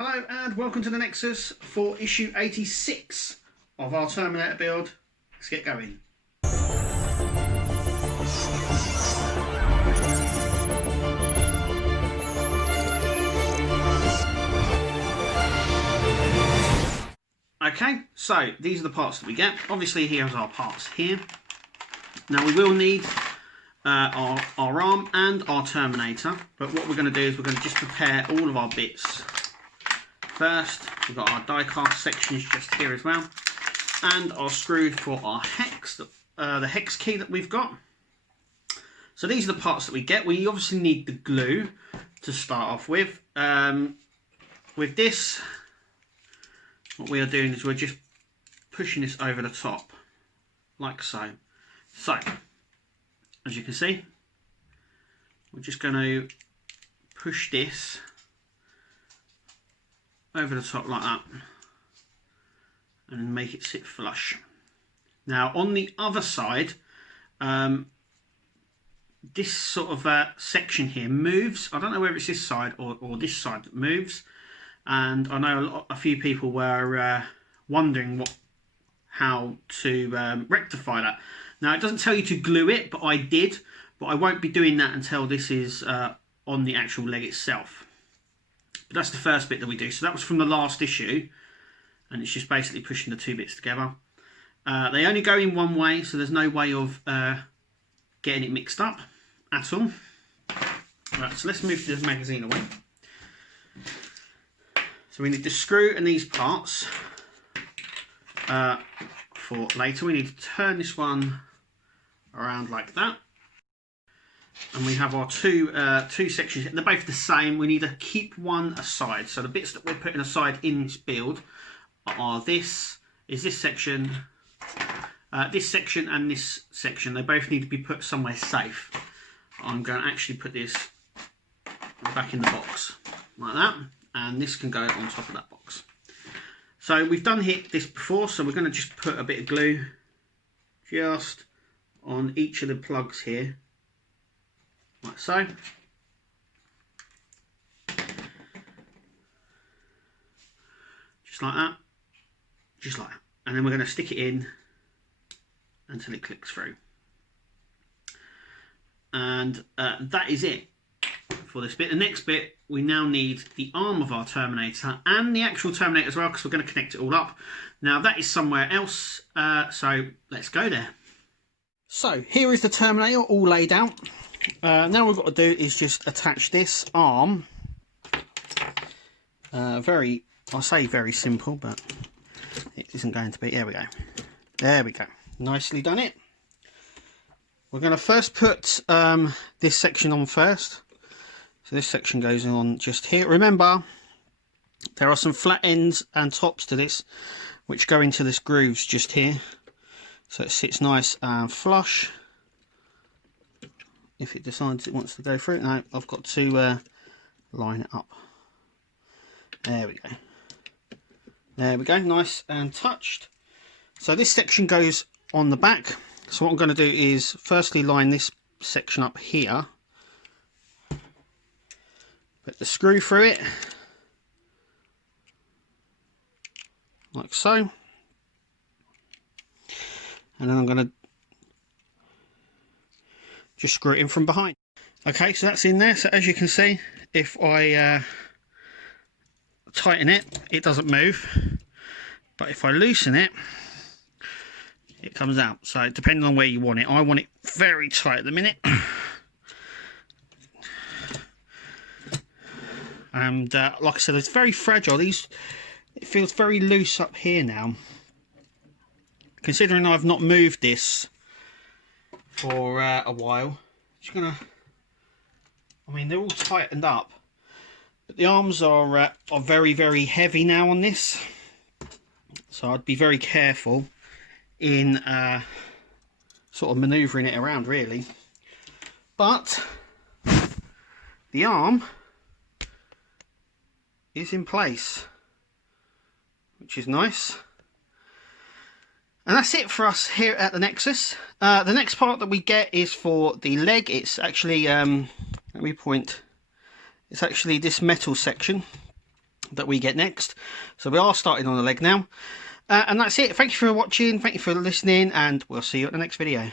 Hello and welcome to the Nexus for issue 86 of our Terminator build. Let's get going. Okay, so these are the parts that we get. Obviously here's our parts here. Now we will need our arm and our Terminator, but what we're going to do is we're going to just prepare all of our bits. First, we've got our die cast sections just here as well, and our screw for our hex, the hex key that we've got. So these are the parts that we get. We obviously need the glue to start off with. With this, what we are doing is we're just pushing this over the top, like so. So, as you can see, we're just going to push this over the top like that and make it sit flush. Now on the other side, this sort of section here moves. I don't know whether it's this side or this side that moves, and I know a few people were wondering how to rectify that. Now it doesn't tell you to glue it, but I did, but I won't be doing that until this is on the actual leg itself. But that's the first bit that we do. So that was from the last issue, and it's just basically pushing the two bits together. They only go in one way, so there's no way of getting it mixed up at all. Right, so let's move this magazine away. So we need the screw and these parts for later. We need to turn this one around like that. And we have our two sections. They're both the same. We need to keep one aside. So the bits that we're putting aside in this build are this section, this section and this section. They both need to be put somewhere safe. I'm going to actually put this back in the box like that, and this can go on top of that box. So we've done this before, so we're going to just put a bit of glue just on each of the plugs here. Like so. Just like that. Just like that. And then we're going to stick it in until it clicks through. And that is it for this bit. The next bit, we now need the arm of our Terminator and the actual Terminator as well, because we're going to connect it all up. Now that is somewhere else, so let's go there. So here is the Terminator all laid out. Now what we've got to do is just attach this arm. I say very simple, but it isn't going to be. There we go. There we go. Nicely done it. We're going to first put this section on first. So this section goes on just here. Remember, there are some flat ends and tops to this, which go into this grooves just here. So it sits nice and flush. If it decides it wants to go through. No, I've got to line it up. There we go. There we go, nice and touched. So this section goes on the back. So what I'm going to do is firstly line this section up here. Put the screw through it. Like so. And then I'm going to just screw it in from behind. Okay, so that's in there. So as you can see, if I tighten it, it doesn't move. But if I loosen it, it comes out. So depending on where you want it, I want it very tight at the minute. And like I said, it's very fragile. It feels very loose up here now. Considering I've not moved this for a while, just gonna. I mean, they're all tightened up, but the arms are very, very heavy now on this, so I'd be very careful in sort of manoeuvring it around, really. But the arm is in place, which is nice. And that's it for us here at the Nexus. The next part that we get is for the leg. It's actually, let me point, it's actually this metal section. that we get next. So we are starting on the leg now. And that's it. Thank you for watching. Thank you for listening. And we'll see you at the next video.